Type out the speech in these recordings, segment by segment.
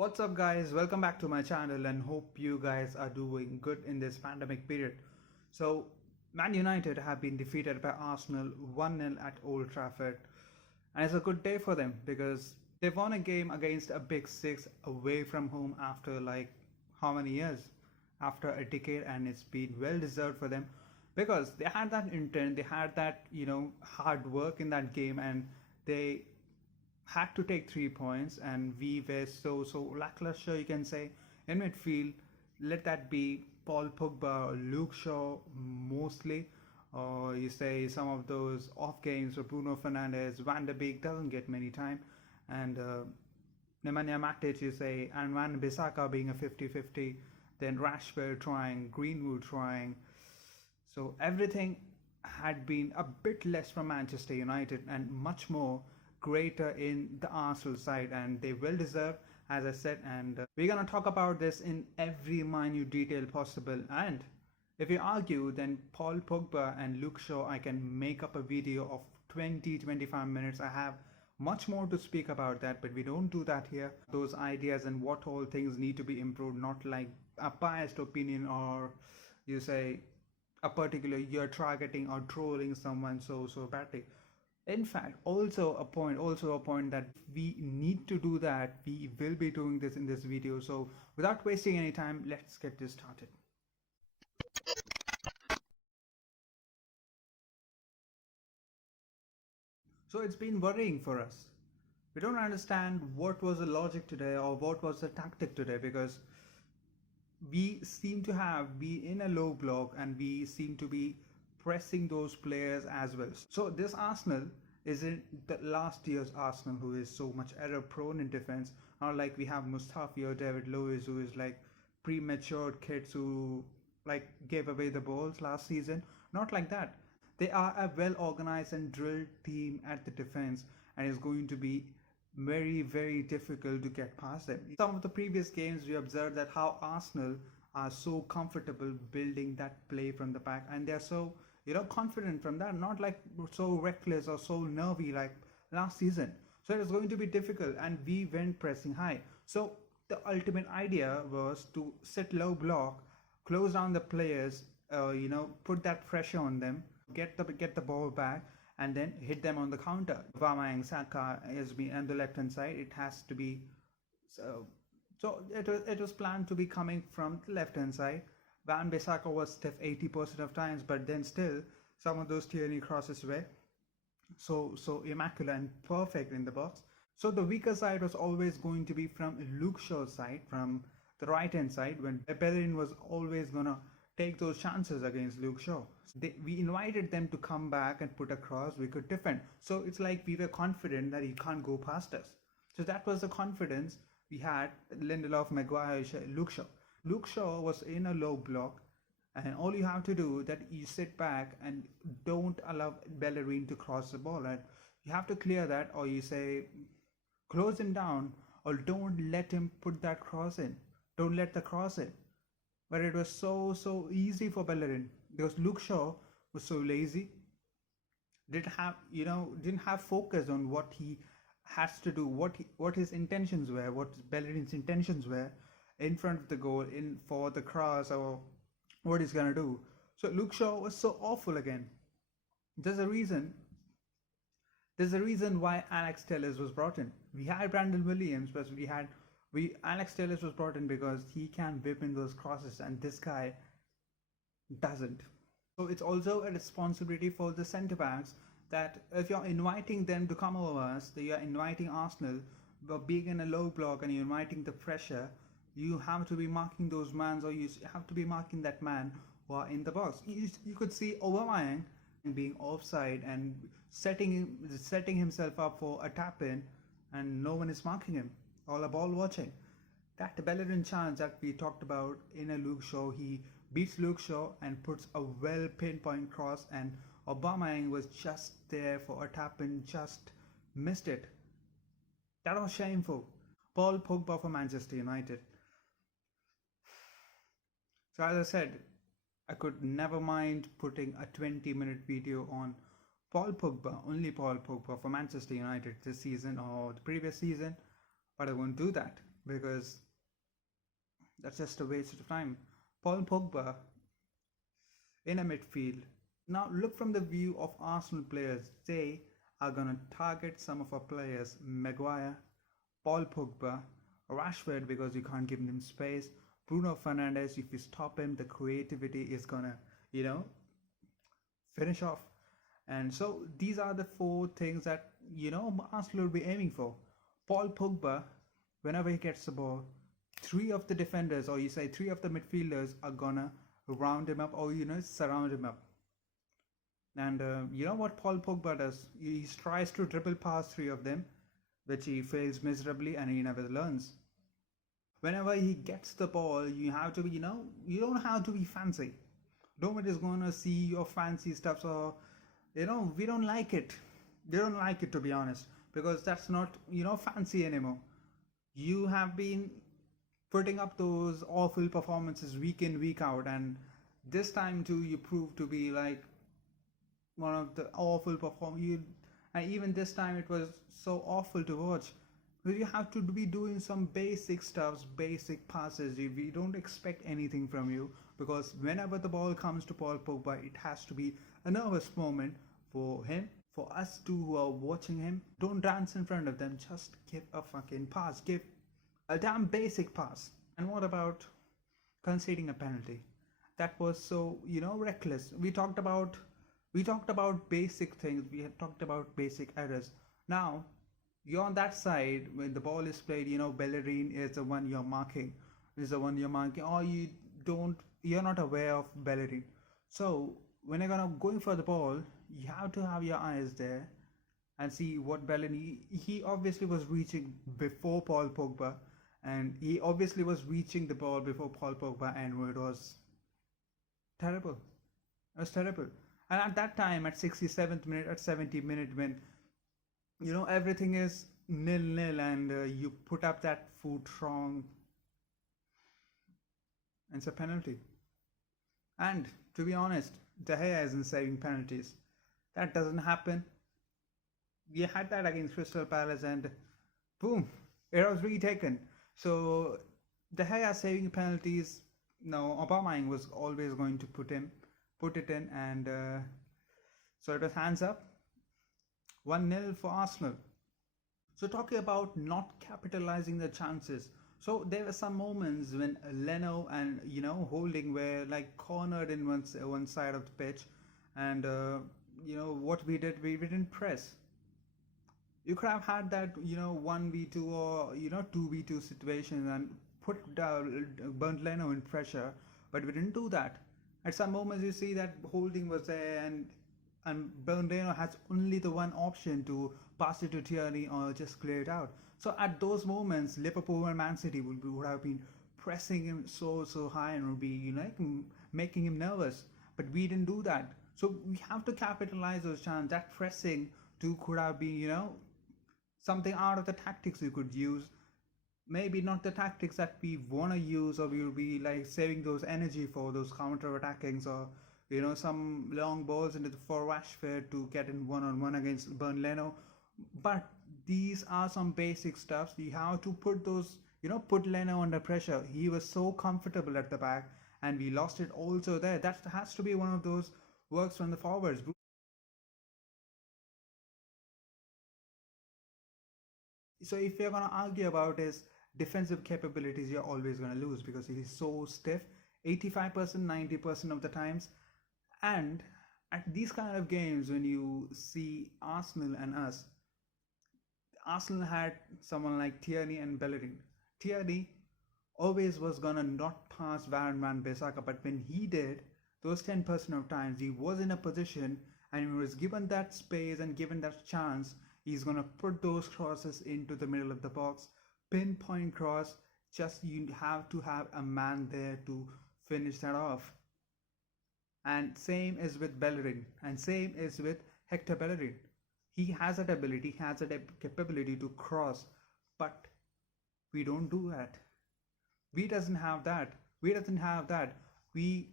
What's up guys, welcome back to my channel and hope you guys are doing good in this pandemic period. So Man United have been defeated by Arsenal 1-0 at Old Trafford, and it's a good day for them because they've won a game against a big six away from home after like how many years, after a decade, and it's been well deserved for them because they had that intent, they had that hard work in that game, and they had to take 3 points, and we were so lackluster, you can say, in midfield. Let that be Paul Pogba or Luke Shaw mostly, or you say some of those off games where Bruno Fernandes, Van der Beek doesn't get many time, and Nemanja Matic, you say, and Van Bissaka being a 50-50, then Rashford trying, Greenwood trying. So everything had been a bit less from Manchester United and much more greater in the Arsenal side, and they well deserve, as I said, and we're gonna talk about this in every minute detail possible. And if you argue, then Paul Pogba and Luke Shaw, I can make up a video of 20-25 minutes. I have much more to speak about that, but we don't do that here. Those ideas and what all things need to be improved, not like a biased opinion, or you say a particular you're targeting or trolling someone so badly. In fact, also a point that we need to do that. We will be doing this in this video. So without wasting any time, let's get this started. So it's been worrying for us. We don't understand what was the logic today or what was the tactic today, because we seem to be in a low block and we seem to be pressing those players as well. So this Arsenal isn't the last year's Arsenal, who is so much error prone in defense. Not like we have Mustafi or David Luiz, who is like premature kids who like gave away the balls last season. Not like that. They are a well organized and drilled team at the defense, and it's going to be very difficult to get past them. Some of the previous games we observed that how Arsenal are so comfortable building that play from the back, and they're so confident from that, not like so reckless or so nervy like last season. So it was going to be difficult, and we went pressing high. So the ultimate idea was to sit low block, close down the players, put that pressure on them, get the ball back, and then hit them on the counter. Aubameyang, Saka is be on the left hand side. It has to be so it was planned to be coming from the left hand side. Van Bissaka was stiff 80% of times, but then still some of those Tierney crosses were so immaculate and perfect in the box. So the weaker side was always going to be from Luke Shaw's side, from the right hand side, when Bellerin was always gonna take those chances against Luke Shaw. We invited them to come back and put a cross. We could defend. So it's like we were confident that he can't go past us. So that was the confidence we had. Lindelof, Maguire, Luke Shaw. Luke Shaw was in a low block, and all you have to do that you sit back and don't allow Bellerin to cross the ball, and you have to clear that, or you say close him down, or don't let him put that cross in. Don't let the cross in. But it was so easy for Bellerin because Luke Shaw was so lazy. Didn't have focus on what he has to do, what his intentions were, what Bellerin's intentions were in front of the goal, in for the cross, or what he's gonna do. So Luke Shaw was so awful again. There's a reason why Alex Telles was brought in. We had Brandon Williams, but Alex Telles was brought in because he can whip in those crosses, and this guy doesn't. So it's also a responsibility for the centre backs, that if you're inviting them to come over us, that you're inviting Arsenal, but being in a low block and you're inviting the pressure, you have to be marking those mans, or you have to be marking that man who are in the box. You could see Aubameyang being offside and setting himself up for a tap in, and no one is marking him, all a ball watching. That Bellerin chance that we talked about in a Luke Shaw, he beats Luke Shaw and puts a well pinpoint cross, and Aubameyang was just there for a tap in, just missed it. That was shameful. Paul Pogba for Manchester United. So as I said, I could never mind putting a 20-minute video on Paul Pogba, only Paul Pogba for Manchester United this season or the previous season, but I won't do that. because that's just a waste of time. Paul Pogba in a midfield. Now look from the view of Arsenal players. They are gonna target some of our players: Maguire, Paul Pogba, Rashford because you can't give him space, Bruno Fernandes. If you stop him, the creativity is gonna, you know, finish off. And so these are the four things that Arsenal will be aiming for. Paul Pogba, whenever he gets the ball, three of the defenders, or you say three of the midfielders, are gonna round him up, or surround him up. And you know what Paul Pogba does? He tries to dribble past three of them, which he fails miserably, and he never learns. Whenever he gets the ball, you have to be, you don't have to be fancy. Nobody's gonna see your fancy stuff, or we don't like it. They don't like it, to be honest, because that's not fancy anymore. You have been putting up those awful performances week in week out, and this time too you prove to be like one of the awful perform. And even this time it was so awful to watch. But you have to be doing some basic stuffs, basic passes. We don't expect anything from you, because whenever the ball comes to Paul Pogba, it has to be a nervous moment for him. For us who are watching him, don't dance in front of them. Just give a fucking pass. Give a damn basic pass. And what about conceding a penalty? That was so reckless. We talked about basic things. We had talked about basic errors. Now you're on that side when the ball is played. Bellerin is the one you're marking. Or you're not aware of Bellerin. So when you're going for the ball, you have to have your eyes there and see what Bellerin. He obviously was reaching before Paul Pogba, and he obviously was reaching the ball before Paul Pogba, and it was terrible. It was terrible. And at that time, at 67th minute, at 70th minute, when everything is nil nil, and you put up that foot wrong, and it's a penalty. And to be honest, De Gea isn't saving penalties. That doesn't happen. We had that against Crystal Palace, and boom, it was retaken. So De Gea saving penalties. No, Aubameyang was always going to put it in, and so it was hands up. 1-0 for Arsenal. So talking about not capitalizing the chances. So there were some moments when Leno and Holding were like cornered in one side of the pitch, and what we did, we didn't press. You could have had that 1v2 or 2v2 situation and burnt Leno in pressure, but we didn't do that. At some moments you see that Holding was there, and Bernardino has only the one option to pass it to Tierney or just clear it out. So at those moments, Liverpool and Man City would have been pressing him so high, and would be making him nervous. But we didn't do that. So we have to capitalize those chances. That pressing too could have been something out of the tactics we could use. Maybe not the tactics that we want to use, or we will be like saving those energy for those counter attackings, or some long balls into the for Rashford to get in one-on-one against Bern Leno. But these are some basic stuffs. You have to put those, put Leno under pressure. He was so comfortable at the back, and we lost it also there. That has to be one of those works from the forwards. So if you're going to argue about his defensive capabilities, you're always going to lose, because he's so stiff 85%, 90% of the times. And at these kind of games, when you see Arsenal and us, Arsenal had someone like Tierney and Bellerin. Tierney always was gonna not pass Van Bissaka, but when he did, those 10% of times he was in a position, and he was given that space and given that chance, he's gonna put those crosses into the middle of the box, pinpoint cross. Just you have to have a man there to finish that off. And same is with Bellerin, and same is with Hector Bellerin. He has that ability, he has that capability to cross, but we don't do that. We doesn't have that. We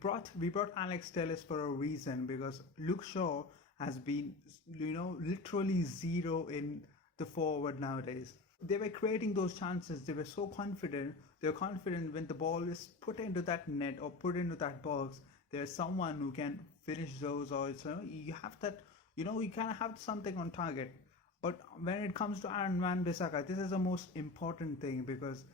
brought Alex Telles for a reason, because Luke Shaw has been literally zero in the forward nowadays. They were creating those chances. They were so confident. They were confident when the ball is put into that net or put into that box, there's someone who can finish those, or it's, you have that, you kind of have something on target. But when it comes to Aaron Van Bissaka, this is the most important thing, because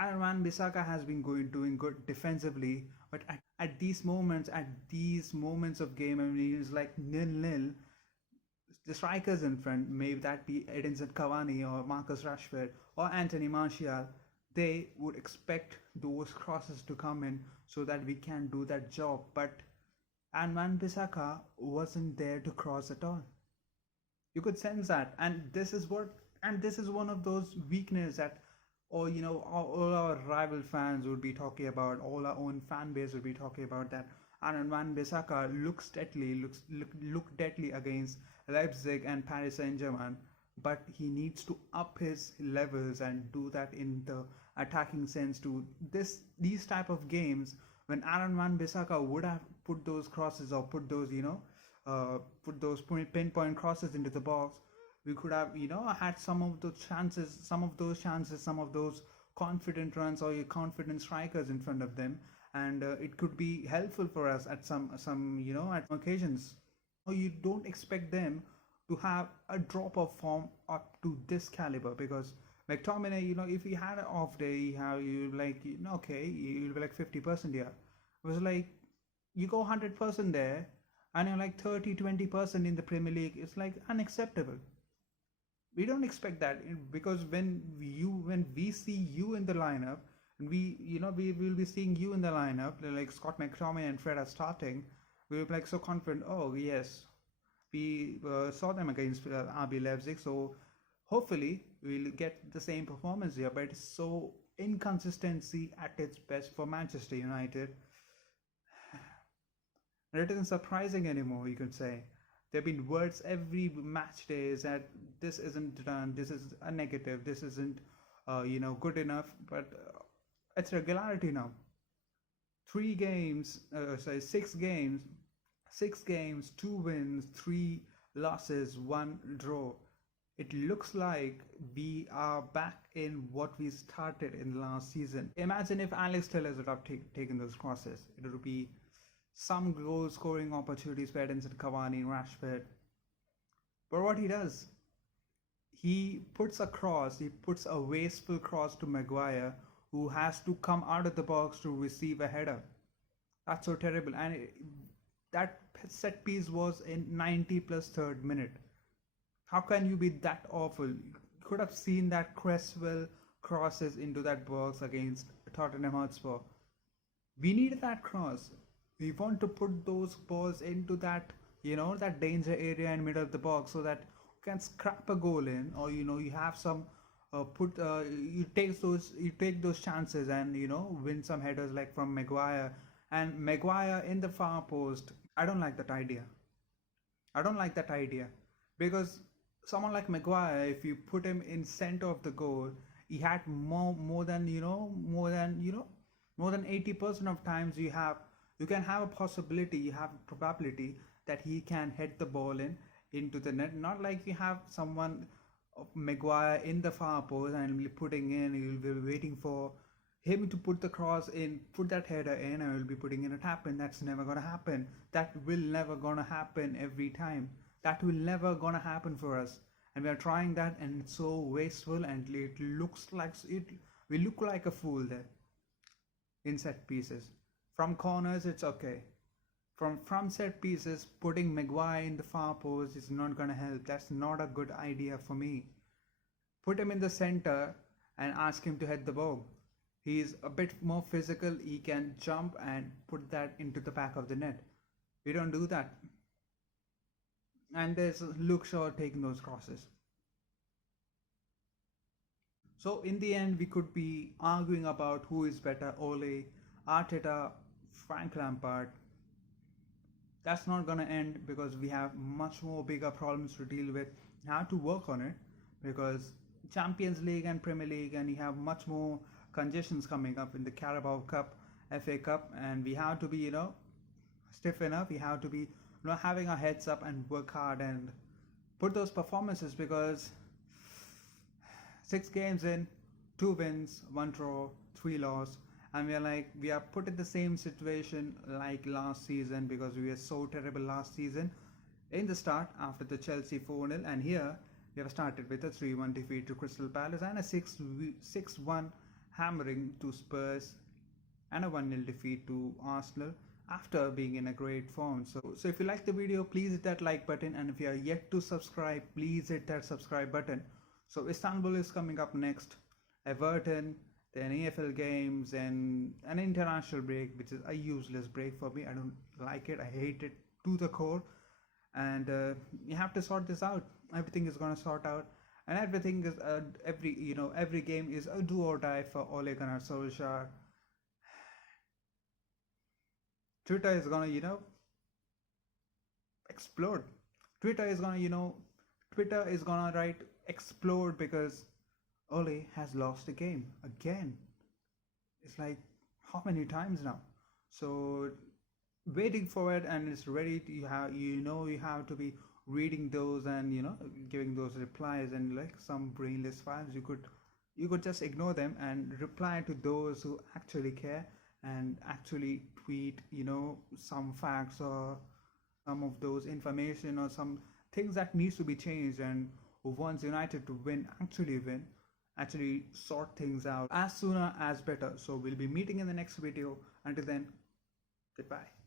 Aaron Van Bissaka has been doing good defensively, but at these moments of game, I mean, it's like nil-nil. The strikers in front, maybe that be Edinson Cavani or Marcus Rashford or Anthony Martial, they would expect those crosses to come in so that we can do that job. But and Van Bissaka wasn't there to cross at all. You could sense that, and this is one of those weaknesses that, or all our rival fans would be talking about, all our own fan base would be talking about, that Aaron Van Bissaka look deadly against Leipzig and Paris Saint-Germain, but he needs to up his levels and do that in the attacking sense to these type of games. When Aaron Van Bissaka would have put those crosses, or put those pinpoint crosses into the box, we could have had some of those chances, some of those confident runs or your confident strikers in front of them, and it could be helpful for us at some at occasions. You don't expect them to have a drop of form up to this caliber, because McTominay, if he had an off day, okay, you'll be like 50% here. It was like you go 100% there, and you're like 30-20% in the Premier League. It's like unacceptable. We don't expect that, because when we see you in the lineup, and we will be seeing you in the lineup, like Scott McTominay and Fred are starting, we'll be like so confident. Oh yes, we saw them against RB Leipzig, so hopefully we'll get the same performance here. But it's so inconsistency at its best for Manchester United. And it isn't surprising anymore, you could say. There have been words every match day is that this isn't done, this is a negative, this isn't good enough, but it's regularity now. 6 games, 2 wins, 3 losses, 1 draw. It looks like we are back in what we started in last season. Imagine if Alex Tellers would have taken those crosses. It would be some goal scoring opportunities for Edinson Cavani, Rashford. But what he does, he puts a wasteful cross to Maguire, who has to come out of the box to receive a header. That's so terrible. And that set piece was in 90 plus third minute. How can you be that awful? You could have seen that Cresswell crosses into that box against Tottenham Hotspur. We needed that cross. We want to put those balls into that, that danger area in middle of the box, so that you can scrap a goal in, or you have some you take those chances and win some headers like from Maguire. And Maguire in the far post, I don't like that idea. Because someone like Maguire, if you put him in center of the goal, he had more than 80% of times you can have a possibility, you have a probability that he can head the ball into the net. Not like you have someone of Maguire in the far post and putting in, you'll be waiting for him to put the cross in, put that header in, and will be putting in a tap in. That's never gonna happen. That will never gonna happen every time. That will never gonna happen for us. And we are trying that, and it's so wasteful, and it looks like we look like a fool there in set pieces. From corners, it's okay. From set pieces, putting Maguire in the far post is not gonna help. That's not a good idea for me. Put him in the center and ask him to head the ball. He's a bit more physical. He can jump and put that into the back of the net. We don't do that. And there's Luke Shaw taking those crosses. So in the end, we could be arguing about who is better, Ole, Arteta, Frank Lampard. That's not gonna end, because we have much more bigger problems to deal with. We have to work on it, because Champions League and Premier League, and you have much more congestions coming up in the Carabao Cup, FA Cup, and we have to be stiff enough. We have to be having our heads up and work hard and put those performances, because 6 games in, 2 wins, 1 draw, 3 loss, and we are put in the same situation like last season, because we were so terrible last season in the start after the Chelsea 4-0, and here we have started with a 3-1 defeat to Crystal Palace and a 6-1 hammering to Spurs and a 1-0 defeat to Arsenal after being in a great form. So if you like the video, please hit that like button, and if you are yet to subscribe, please hit that subscribe button. So Istanbul is coming up next, Everton, then EFL games, and an international break, which is a useless break for me. I don't like it. I hate it to the core. And you have to sort this out. Everything is going to sort out, and everything is every game is a do or die for Ole Gunnar Solskjaer. Twitter is gonna explode. Twitter is gonna write explode because Ole has lost the game again. It's like, how many times now? So waiting for it, and it's ready to, you have to be reading those and giving those replies, and like some brainless files, you could just ignore them and reply to those who actually care and actually tweet some facts or some of those information or some things that needs to be changed, and who wants United to win, actually sort things out as sooner as better. So we'll be meeting in the next video. Until then, goodbye.